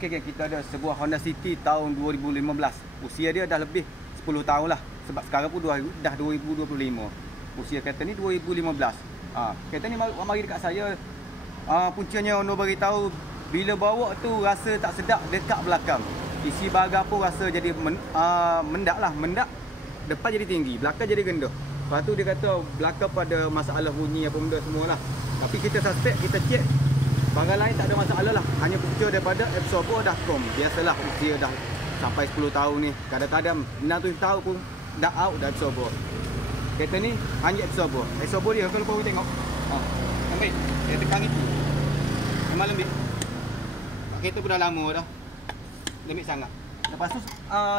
Okey, kita ada sebuah Honda City tahun 2015. Usia dia dah lebih 10 tahun lah. Sebab sekarang pun dah 2025. Usia kereta ni 2015. Kereta ni mari dekat saya. Puncanya Ono beritahu bila bawa tu rasa tak sedap dekat belakang. Isi bahagian pun rasa jadi mendak lah. Mendak, depan jadi tinggi, belakang jadi rendah. Lepas tu dia kata belakang pada masalah bunyi apa benda semua lah. Tapi kita suspect, kita check, barang lain tak ada masalah lah. Hanya punca daripada absorber dah kom. Biasalah usia dah sampai 10 tahun ni. Kadang-kadang 6-7 tahun pun dah out dah absorber. Kereta ni hanya absorber. Absorber dia kalau korang tengok. Ambil, saya tekan itu. Memang lembik. Kereta pun dah lama dah. Lembik sangat. Lepas tu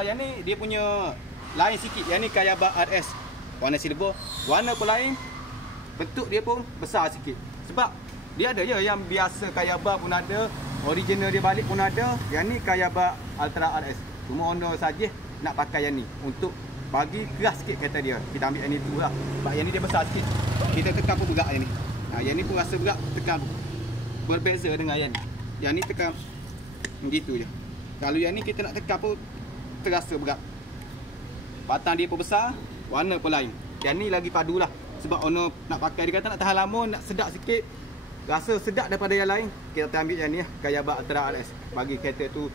yang ni dia punya lain sikit. Yang ni Kayaba RS warna silver. Warna pun lain. Bentuk dia pun besar sikit. Sebab dia ada je yang biasa Kayaba pun ada, original dia balik pun ada. Yang ni Kayaba Ultra RS. Cuma Honda saja nak pakai yang ni untuk bagi keras sikit kereta dia. Kita ambil yang ni tu lah. Sebab yang ni dia besar sikit. Kita tekan pun berat yang ni. Yang ni pun rasa berat, tekan berbeza dengan yang ni. Yang ni tekan begitu je. Kalau yang ni kita nak tekan pun terasa berat. Batang dia pun besar, warna pun lain. Yang ni lagi padu lah. Sebab Ono nak pakai, dia kata nak tahan lama, nak sedap sikit, rasa sedap daripada yang lain. Kita ambil yang ni lah, Kayaba Ultra RS. Bagi kereta tu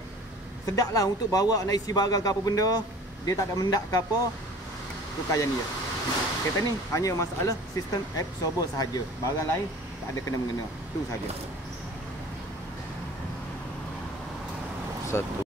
sedap lah untuk bawa, nak isi barang ke apa benda. Dia tak ada mendak ke apa, tukar yang ni lah. Kereta ni hanya masalah sistem absorber sahaja. Barang lain tak ada kena-mengena. Itu sahaja. Satu.